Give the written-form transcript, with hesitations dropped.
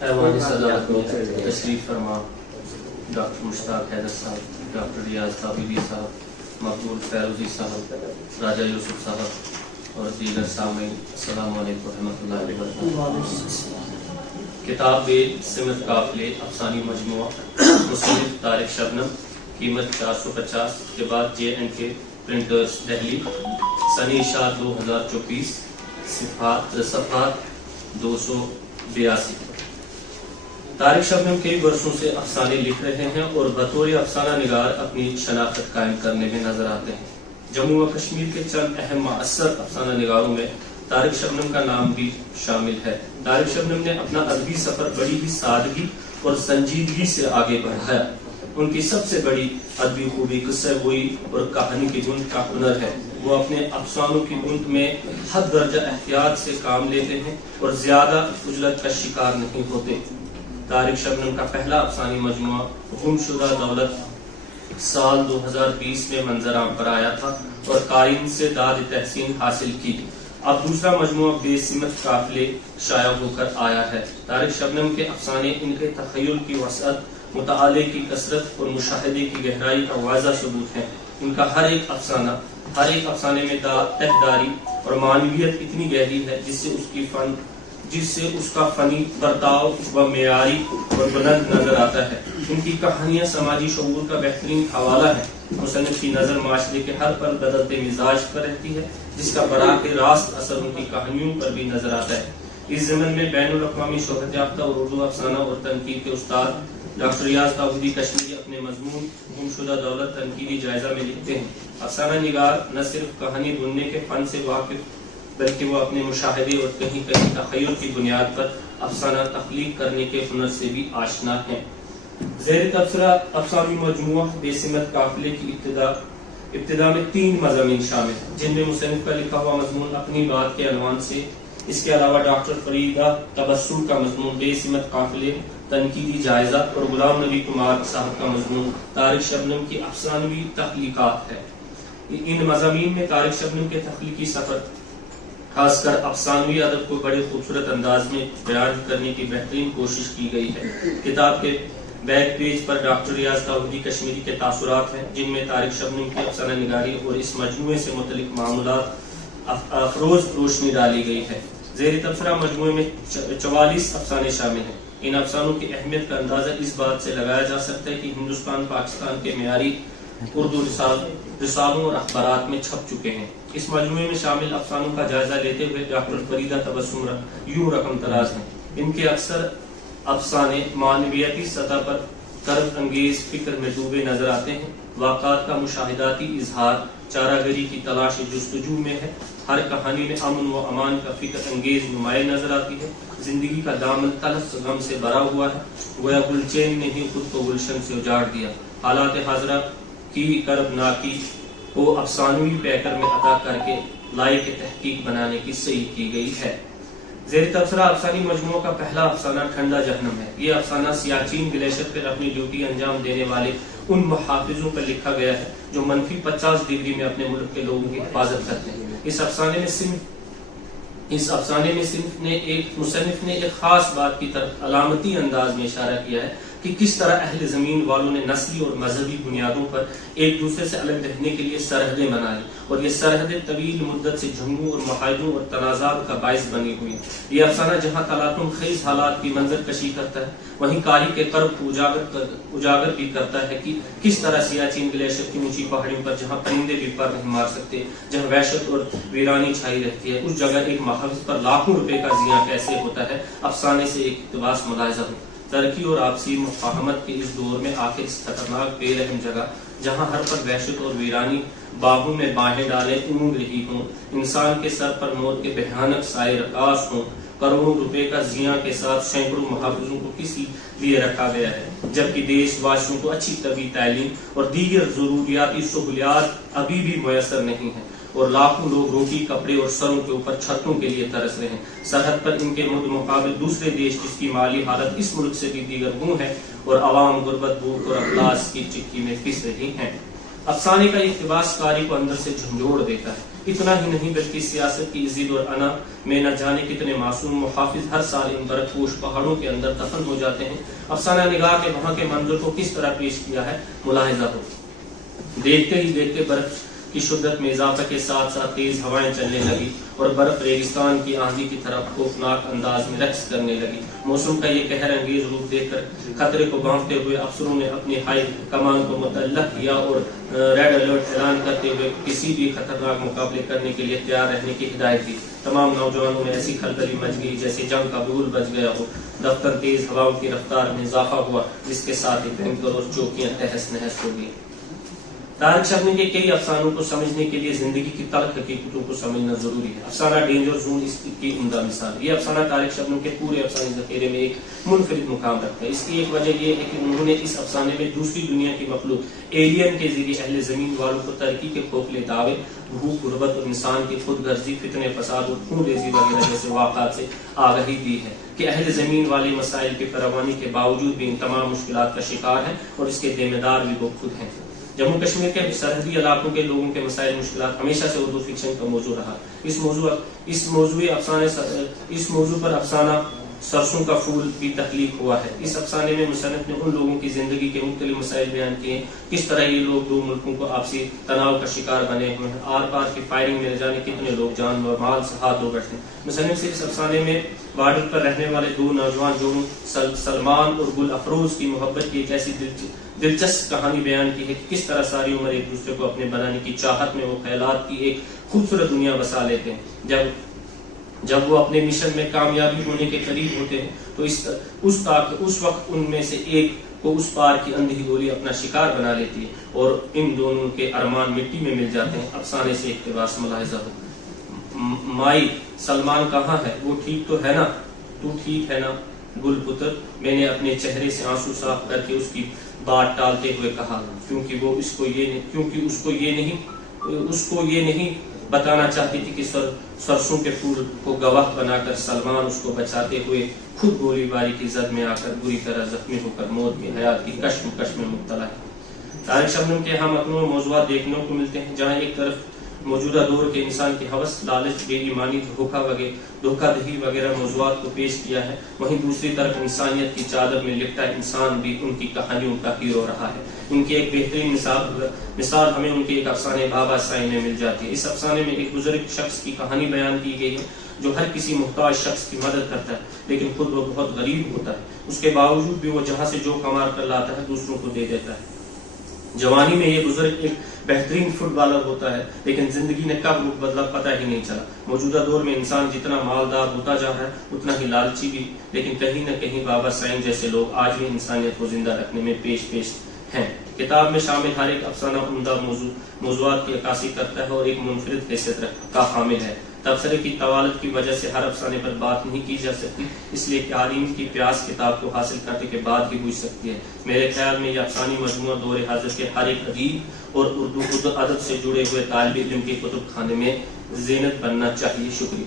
ایوانی صدارت میں تشریف فرما ڈاکٹر مشتاق حیدر صاحب، ڈاکٹر ریاض طاہری صاحب، مقبول فیروزی صاحب، راجہ یوسف صاحب اور دیگر سامعین، السلام علیکم ورحمۃ اللہ وبرکاتہ۔ کتاب بے سمت قافلے افسانی مجموعہ، مصنف طارق شبنم، قیمت 450 کے بعد JNK پرنٹرز دہلی، سنہ اشاعت 2024، صفحات 282۔ طارق شبنم کئی برسوں سے افسانے لکھ رہے ہیں اور بطور افسانہ نگار اپنی شناخت قائم کرنے میں نظر آتے ہیں۔ جموں و کشمیر کے چند اہم مؤثر افسانہ نگاروں میں طارق شبنم کا نام بھی شامل ہے۔ طارق شبنم نے اپنا ادبی سفر بڑی ہی سادگی اور سنجیدگی سے آگے بڑھایا۔ ان کی سب سے بڑی ادبی خوبی قصہ گوئی اور کہانی کی گنج کا ہنر ہے۔ وہ اپنے افسانوں کی گنج میں حد درجہ احتیاط سے کام لیتے ہیں اور زیادہ عجلت کا شکار نہیں ہوتے۔ طارق شبنم کا پہلا افسانی مجموعہ گم شدہ دولت سال 2020 میں منظر عام پر آیا تھا اور قارئین سے داد تحسین حاصل کی۔ اب دوسرا مجموعہ بے سمت قافلے شائع ہو کر آیا ہے۔ طارق شبنم کے افسانے ان کے تخیل کی وسعت، مطالعے کی کثرت اور مشاہدے کی گہرائی کا واضح ثبوت ہے۔ ان کا ہر ایک افسانے میں تہداری اور معنویت اتنی گہری ہے جس سے اس کا فنی برتاؤ و معیاری اور بلند نظر آتا ہے۔ ان کی کہانیاں سماجی شعور کا بہترین حوالہ ہے۔ مصنف کی نظر معاشرے کے ہر پل بدلتے مزاج پر رہتی ہے، جس کا براہ راست اثر ان کی کہانیوں پر بھی نظر آتا ہے۔ اس ضمن میں بین الاقوامی شہرت یافتہ اور اردو افسانہ اور تنقید کے استاد ڈاکٹر ریاض طاہری کشمیری اپنے مضمون گم شدہ دولت تنقیدی جائزہ میں لکھتے ہیں، افسانہ نگار نہ صرف کہانی بننے کے فن سے واقف بلکہ وہ اپنے مشاہدے اور کہیں کہیں تخیل کی بنیاد پر افسانہ تخلیق کرنے کے ہنر سے بھی آشنا ہیں۔ زیر تبصرہ افسانوی مجموعہ بے سمت قافلے کی ابتدا میں 3 مضامین شامل ہیں، جن میں مصنف کا لکھا ہوا مضمون اپنی بات کے عنوان سے، اس کے علاوہ ڈاکٹر فریدہ تبسم کا مضمون بے سمت قافلے تنقیدی جائزہ اور غلام نبی کمار صاحب کا مضمون طارق شبنم کی افسانوی تخلیقات ہے۔ ان مضامین میں طارق شبنم کے تخلیقی سفر، خاص کر افسانوی ادب کو بڑے خوبصورت انداز میں بیان کرنے کی بہترین کوشش کی گئی ہے۔ کتاب کے بیک پیج پر ڈاکٹر ریاض طاہری کشمیری کے تاثرات ہیں، جن میں طارق شبنم کی افسانہ نگاری اور اس مجموعے سے متعلق معمولات افروز روشنی ڈالی گئی ہے۔ زیر تبصرہ مجموعے میں 44 افسانے شامل ہیں۔ ان افسانوں کی اہمیت کا اندازہ اس بات سے لگایا جا سکتا ہے کہ ہندوستان پاکستان کے معیاری اردو رسالوں اور اخبارات میں چھپ چکے ہیں۔ اس مجموعے میں شامل افسانوں کا جائزہ لیتے ہوئے ڈاکٹر فریدہ تبسم یوں رقم تراز ہیں۔ ان کے اکثر افسانے معنویاتی سطح پر کرب انگیز فکر میں ڈوبے نظر آتے ہیں۔ واقعات کا مشاہداتی اظہار چارہ گری کی تلاش جستجو میں ہے۔ ہر کہانی میں امن و امان کا فکر انگیز نمائش نظر آتی ہے۔ زندگی کا دامن تلخ غم سے بھرا ہوا ہے، گویا گلچین نے ہی خود کو گلشن سے اجاڑ دیا۔ حالات حاضرہ کی کرب ناکی کو افسانوی پیکر میں عطا کر کے لائق تحقیق بنانے کی صحیح کی گئی ہے۔ زیر تبصرہ افسانی مجموعہ کا پہلا افسانہ ٹھنڈا جہنم ہے۔ یہ افسانہ سیاچین گلیشیر پر اپنی ڈیوٹی انجام دینے والے ان محافظوں پر لکھا گیا ہے جو منفی 50 ڈگری میں اپنے ملک کے لوگوں کی حفاظت کرتے ہیں۔ اس افسانے میں مصنف نے ایک خاص بات کی طرف علامتی انداز میں اشارہ کیا ہے کہ کس طرح اہل زمین والوں نے نسلی اور مذہبی بنیادوں پر ایک دوسرے سے الگ رہنے کے لیے سرحدیں بنائی اور یہ سرحدیں طویل مدت سے جنگوں اور معاہدوں اور تنازعات کا باعث بنی ہوئی۔ یہ افسانہ جہاں تلاطم خیز حالات کی منظر کشی کرتا ہے، وہیں قاری کے قرب کو اجاگر بھی کرتا ہے کہ کس طرح سیاچین گلیشیر کی اونچی پہاڑیوں پر جہاں پرندے بھی پر نہیں مار سکتے، جہاں وحشت اور ویرانی چھائی رہتی ہے، اس جگہ ایک محافظ پر لاکھوں روپے کا زیاں کیسے ہوتا ہے۔ افسانے سے ایک اقتباس ملاحظہ ہو۔ ترقی اور آپسی مفاہمت کے اس دور میں آخر اس خطرناک بے رحم جگہ جہاں ہر پر وحشت اور ویرانی باغوں میں باہیں ڈالے اونگ رہی ہوں، انسان کے سر پر موت کے بھیانک سائے رقاص ہوں، کروڑوں روپے کا زیاں کے ساتھ سینکڑوں محافظوں کو کس لیے رکھا گیا ہے، جبکہ دیش واسیوں کو اچھی طبی تعلیم اور دیگر ضروریاتی سہولیات ابھی بھی میسر نہیں ہیں اور لاکھوں لوگ روٹی، کپڑے اور سروں کے اوپر چھتوں کے لیے ترس رہے ہیں۔ سرحد پر ان کے مقابل دوسرے دیش جس کی مالی حالت اس ملک سے بھی دیگر گوں ہے اور عوام غربت، بھوک اور افلاس کی چکی میں پس رہی ہیں۔ افسانے کا اقتباس قاری کو اندر سے جھنجھوڑ دیتا ہے۔ اتنا ہی نہیں بلکہ سیاست کی ضد اور انا میں نہ جانے کتنے معصوم محافظ ہر سال ان برف پوش پہاڑوں کے اندر دفن ہو جاتے ہیں۔ افسانہ نگار نے وہاں کے منظر کو کس طرح پیش کیا ہے ملاحظہ ہو۔ دیکھتے ہی دیکھتے برف کی شدت میں اضافہ کے ساتھ ساتھ تیز ہوائیں چلنے لگی اور برف ریگستان کی آندھی کی طرف خوفناک انداز میں رقص کرنے لگی۔ موسم کا یہ قہر انگیز روپ دیکھ کر خطرے کو بھانپتے ہوئے افسروں نے اپنی ہائی کمان کو متعلق کیا اور ریڈ الرٹ اعلان کرتے ہوئے کسی بھی خطرناک مقابلے کرنے کے لیے تیار رہنے کی ہدایت دی۔ تمام نوجوانوں میں ایسی خلبلی مچ گئی جیسے جنگ کا بگل بج گیا ہو۔ دفتر تیز ہواؤں کی رفتار میں اضافہ ہوا جس کے ساتھ ہی بینکر اور چوکیاں تہس نہس ہو گئی۔ طارق شبنم کے کئی افسانوں کو سمجھنے کے لیے زندگی کی تلخ حقیقتوں کو سمجھنا ضروری ہے۔ افسانہ ڈینجر زون اس کی عمدہ مثال ہے۔ یہ افسانہ طارق شبنم کے پورے افسانے ذخیرے میں ایک منفرد مقام رکھتا ہے۔ اس کی ایک وجہ یہ ہے کہ انہوں نے اس افسانے میں دوسری دنیا کی مخلوق ایلین کے ذریعے اہل زمین والوں کو ترقی کے کھوکھلے دعوے، بھوک، غربت اور انسان کی خود غرضی، فتنے فساد اور خون ریزی وغیرہ جیسے واقعات سے آگاہی دی ہے کہ اہل زمین والے مسائل کی فراوانی کے باوجود بھی ان تمام مشکلات کا شکار ہیں اور اس کے ذمہ دار بھی وہ خود ہیں۔ جموں کشمیر کے سرحدی علاقوں کے لوگوں کے مسائل مشکلات ہمیشہ سے اردو فکشن کا موضوع رہا۔ اس موضوع پر افسانہ سرسوں کا پھول بھی تخلیق ہوا ہے۔ اس افسانے میں مصنف نے ان لوگوں کی زندگی کے مختلف مسائل بیان کیے، کس طرح یہ لوگ دو ملکوں کو آپسی تناؤ کا شکار بنے ہوئے ہیں، آر پار کی فائرنگ میں جانے کتنے لوگ جان اور مال سے ہاتھ دھو بیٹھے ہیں۔ مصنف سے اس افسانے میں بارڈر پر رہنے والے دو نوجوان جوڑوں سلمان اور گل افروز کی محبت کی ایک ایسی دلچسپ کہانی بیان کی ہے کہ کس طرح ساری عمر ایک دوسرے کو اپنے بنانے کی چاہت میں وہ خیالات کی ایک خوبصورت دنیا بسا لیتے ہیں۔ جب وہ اپنے مشن میں کامیابی ہونے کے قریب ہوتے ہیں تو اس وقت ان میں سے ایک کو اس پار کی اندھی گولی اپنا شکار بنا لیتی ہے اور ان دونوں کے ارمان مٹی میں مل جاتے ہیں۔ افسانے سے اقتباس ملاحظہ ہو۔ مائی سلمان کہاں ہے؟ وہ ٹھیک تو ہے نا؟ تو ٹھیک ہے نا گل پتر؟ میں نے اپنے چہرے سے آنسو صاف کر کے اس کی بات ٹالتے ہوئے کہا، کیونکہ اس کو یہ نہیں بتانا چاہتی تھی کہ سرسوں کے پھول کو گواہ بنا کر سلمان اس کو بچاتے ہوئے خود گولی باری کی زد میں آ کر بری طرح زخمی ہو کر موت کی حیات کی کشمکش میں مبتلا ہے۔ طارق شبنم کے ہم متنوع موضوعات دیکھنے کو ملتے ہیں، جہاں ایک طرف موجودہ دور کے انسان کی ہوس، لالچ، بے ایمانی، دھوکہ دہی وغیرہ موضوعات کو پیش کیا ہے، وہیں دوسری طرف انسانیت کی چادر میں لپٹا انسان بھی ان کی کہانیوں کا ہیرو رہا ہے۔ ان کی ایک بہترین مثال ہمیں ان کے ایک افسانے بابا سائیں میں مل جاتی ہے۔ اس افسانے میں ایک بزرگ شخص کی کہانی بیان کی گئی ہے جو ہر کسی محتاج شخص کی مدد کرتا ہے، لیکن خود وہ بہت غریب ہوتا ہے۔ اس کے باوجود بھی وہ جہاں سے جو کما کر لاتا ہے دوسروں کو دے دیتا ہے۔ جوانی میں یہ بزرگ ایک بہترین فٹ بالر ہوتا ہے، لیکن زندگی نے کب رخ بدلا پتہ ہی نہیں چلا۔ موجودہ دور میں انسان جتنا مالدار ہوتا جا رہا ہے اتنا ہی لالچی بھی، لیکن کہیں نہ کہیں بابا سائیں جیسے لوگ آج بھی انسانیت کو زندہ رکھنے میں پیش ہیں۔ کتاب میں شامل ہر ایک افسانہ عمدہ موضوعات کی عکاسی کرتا ہے اور ایک منفرد حیثیت کا حامل ہے۔ تبصرے کی طوالت کی وجہ سے ہر افسانے پر بات نہیں کی جا سکتی، اس لیے کہ عالم کی پیاس کتاب کو حاصل کرنے کے بعد ہی بجھ سکتی ہے۔ میرے خیال میں یہ افسانی مجموعہ دور حاضر کے ہر ایک ادیب اور اردو ادب سے جڑے ہوئے طالب علم کے کتب خانے میں زینت بننا چاہیے۔ شکریہ۔